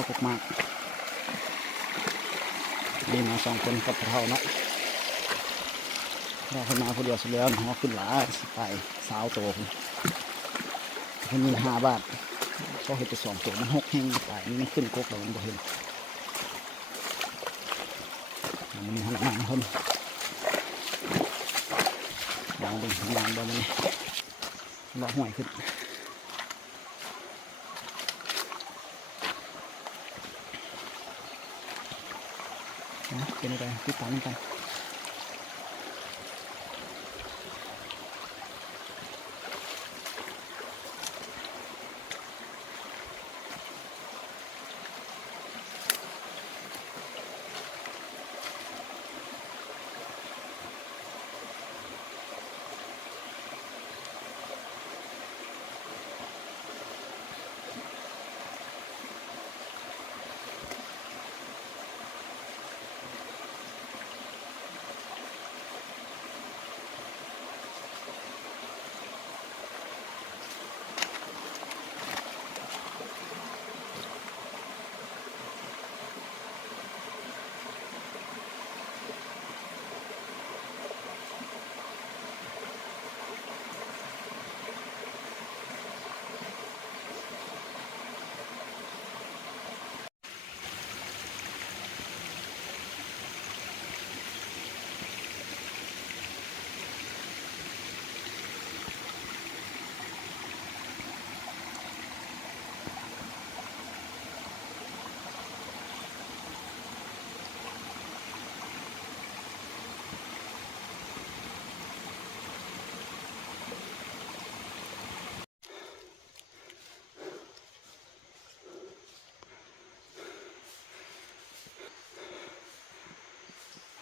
เรากบมากนี่มา2 คนกับเราเนาะเราขึ้นมาคนเดียวเสร็จแล้วเราขึ้นหลายไปสาวโตคนนี้5 บาทก็เห็นไป2 ตัวมัน6 แห้งไปมันขึ้นกกเรามันบ่เห็นมันมีขนาดนั้นคนลองดูลองดูมันนี่เลาะห่วยขึ้นนะเป็นอะไรติดตามกัน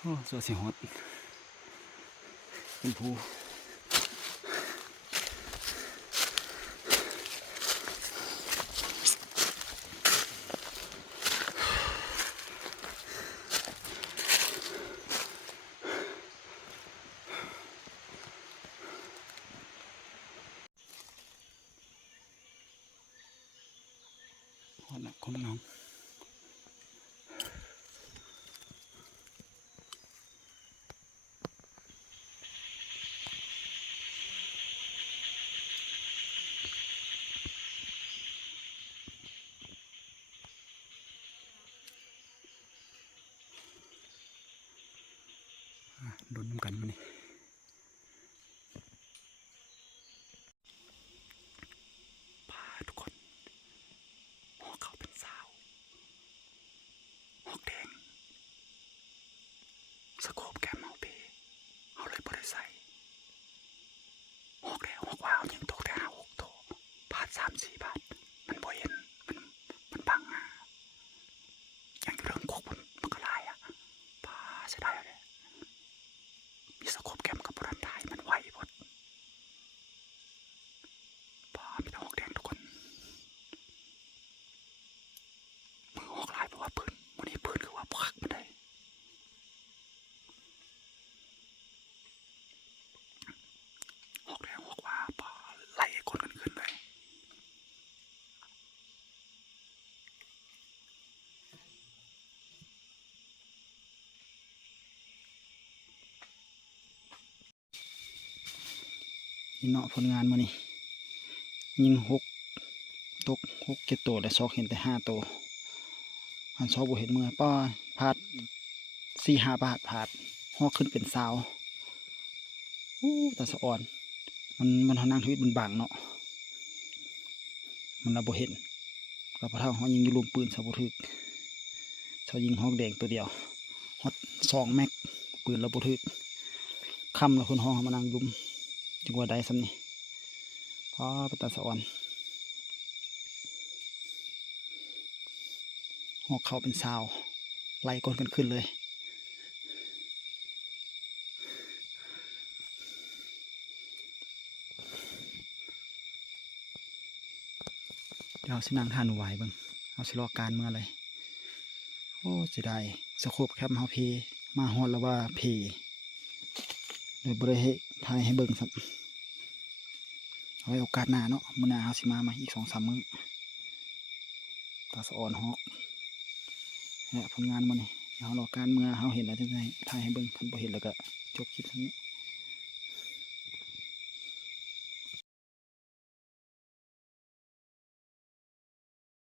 โอ้เสือสีหดเป็นผู้หดคนน้องโดนน้ำกันมานี่พาทุกคนหอกเขาเป็นสาวหอกแดงสโคปแกมเอาไปเอาเลยบริใส่หอกแดงหอกว้าวยิงตกแต่5-6 ตัวพาด3-4 บาทมันบ่เห็นมันบังอย่างเรื่องควบมันก็ลายพาเสียดายเลยมีสโคปแกมกับบรันทายมันไหวหมดพามีแต่หอกแดงทุกคนมือหอกลายเพราะว่าปืนวันนี้ปืนคือว่าพักมาได้หอกแดงหอกว่าพาไล่คนกันขึ้นเลยนี่เนาะผลงานมานี่ยิงตก6-7 ตัวแต่ซอกเห็นแต่5 ตัวอันซอกบ่เห็นเมื่อป้าพาด4-5 บาทพาดหอกขึ้นเป็นสาวแต่สะอ่อนมันทางนั่งทวิตมันบังเนาะมันเราบ่เห็นเราพอเท่าเขายิงอยู่ลุมปืนสาวบุทึกเขายิงหอกแดงตัวเดียวฮอต2 แม็กปืนเราบุทึกค่ำแล้วคนห้องมานั่งลุมจังหวะใดซ้ำนี่พอไปตาสะอ่อนหอกเขาเป็นสาวไล่ก้นกันขึ้นเลยเดี๋ยวสินางทานไหวบ้างเอาสิรอการเมื่อไรโอ้จะได้สโคปแคปเฮาเพมาฮอดแล้วว่าเพโดยบริเหตุทายให้เบิ่งสักเอาไว้โอกาสหน้าเนาะมื้อหน้าเฮาสิมาอีก2-3 มื้อตาสะอ่อนฮอก และผลงานมันนี่เดี๋ยวรอการเมื่อเขาเห็นแล้วจะได้ถ่ายให้เบิ่งคันบ่เห็นแล้วก็จบคลิปทั้งนี้